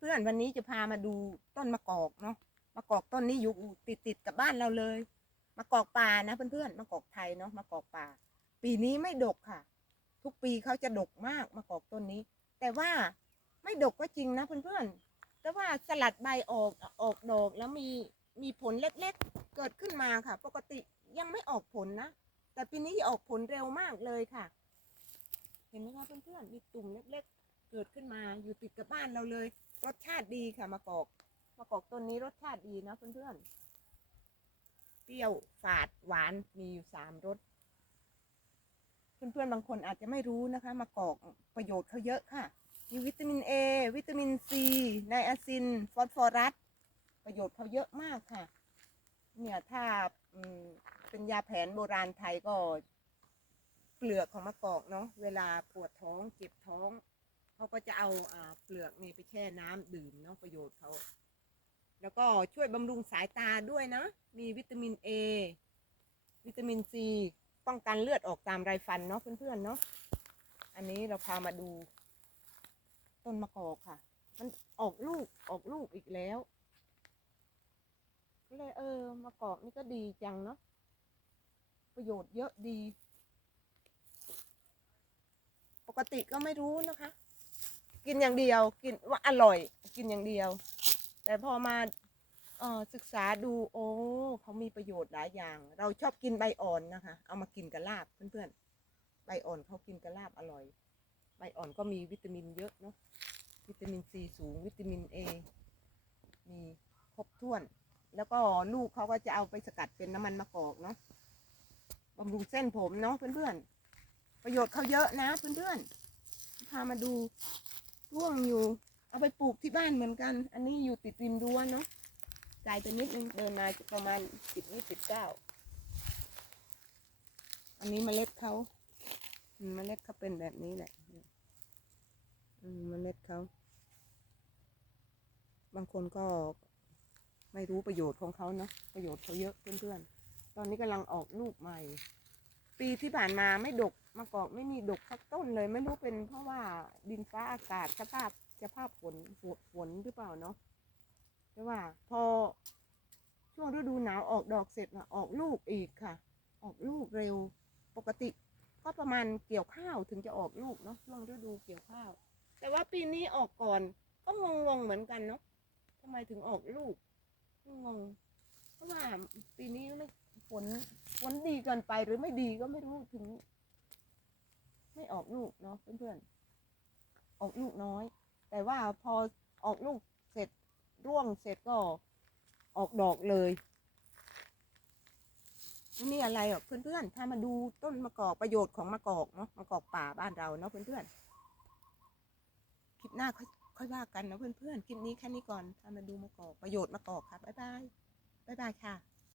เพื่อนๆวันนี้จะพามาดูต้นมะกอกเนาะมะกอกต้นนี้อยู่ติดติดๆกับบ้านเราเลยมะกอกป่านะเพื่อนๆมะกอกไทยเนาะมะกอกป่า ปีนี้ไม่ดกค่ะ ทุกปีเขาจะดกมากมะกอกต้นนี้ แต่ว่าไม่ดกก็จริงนะเพื่อนๆแต่ว่าสลัดใบออกออกดอกแล้วมีมีผลเล็กๆเกิดขึ้นมาค่ะ ปกติยังไม่ออกผลนะแต่ปีนี้ออกผลเร็วมากเลยค่ะ เห็นไหมคะเพื่อนๆมีตุ่มเล็กๆ เกิดขึ้นมาอยู่ติดกับบ้านเราเลย รสชาติดีค่ะมะกอกมะกอกต้นนี้รสชาติดีนะเพื่อนๆเปรี้ยวฝาดหวานมีอยู่สามรสเพื่อนๆบางคนอาจจะไม่รู้นะคะมะกอกประโยชน์เขาเยอะค่ะ มีวิตามินเอวิตามินซีไนอาซิน ฟอสฟอรัส ประโยชน์เขาเยอะมากค่ะ เนี่ยถ้าเป็นยาแผนโบราณไทยก็เปลือกของมะกอกเนาะเวลาปวดท้องเจ็บท้อง เขาก็จะเอาอ่าเปลือกนี่ไปแช่น้ำดื่มเนาะประโยชน์เขา แล้วก็ช่วยบำรุงสายตาด้วยนะ มีวิตามินเอวิตามินซีป้องกันเลือดออกตามไรฟันเนาะเพื่อนๆเนาะ อันนี้เราพามาดู ต้นมะกอกค่ะ มันออกลูกออกลูกอีกแล้วก็เลยเออมะกอกนี่ก็ดีจังเนาะประโยชน์เยอะดี ปกติก็ไม่รู้นะคะ กินอย่างเดียว กินว่าอร่อย กินอย่างเดียว แต่พอมาเออศึกษาดูโอ้เขามีประโยชน์หลายอย่าง เราชอบกินใบอ่อนนะคะ เอามากินกับลาบเพื่อนๆใบอ่อนเขากินกับลาบอร่อย ใบอ่อนก็มีวิตามินเยอะเนาะวิตามินซีสูง วิตามินเอมีครบถ้วน แล้วก็ลูกเขาก็จะเอาไปสกัดเป็นน้ำมันมะกอกเนาะบำรุงเส้นผมเนาะเพื่อนๆประโยชน์เขาเยอะนะเพื่อนๆพามาดู ร่วงอยู่ เอาไปปลูกที่บ้านเหมือนกัน อันนี้อยู่ติดริมรั้วเนาะไกลไปนิดนึงเดินมาจะประมาณสิบยี่สิบเก้าอันนี้เมล็ดเขามเมล็ดเขาเป็นแบบนี้แหละมเมล็ดเขาบางคนก็ไม่รู้ประโยชน์ของเขาเนาะประโยชน์เขาเยอะเพื่อนๆ ตอนนี้กำลังออกลูกใหม่ ปีที่ผ่านมาไม่ดกมะกอกไม่มีดกสักต้นเลย ไม่รู้เป็นเพราะว่าดินฟ้าอากาศสภาพสภาพฝนฝนฝนหรือเปล่าเนาะแต่ว่า พอช่วงฤดูหนาวออกดอกเสร็จอะออกลูกอีกค่ะ ออกลูกเร็วปกติ ก็ประมาณเกี่ยวข้าวถึงจะออกลูกเนาะช่วงฤดูเกี่ยวข้าว แต่ว่าปีนี้ออกก่อน ก็งงๆเหมือนกันเนาะทำไมถึงออกลูกงง เพราะว่าปีนี้ไม่ฝนฝนดีเกินไปหรือไม่ดีก็ไม่รู้ถึง ไม่ออกลูกเนาะเพื่อนๆออกลูกน้อย แต่ว่าพอออกลูกเสร็จร่วงเสร็จก็ออกดอกเลยนี่อะไรอะเพื่อนๆ ถ้ามาดูต้นมะกอกประโยชน์ของมะกอกเนาะมะกอกป่าบ้านเราเนาะเพื่อนๆ คลิปหน้าค่อยค่อยว่ากันนะเพื่อนๆ คลิปนี้แค่นี้ก่อน ถ้ามาดูมะกอกประโยชน์มะกอกครับบ๊ายบาย บ๊ายบายค่ะ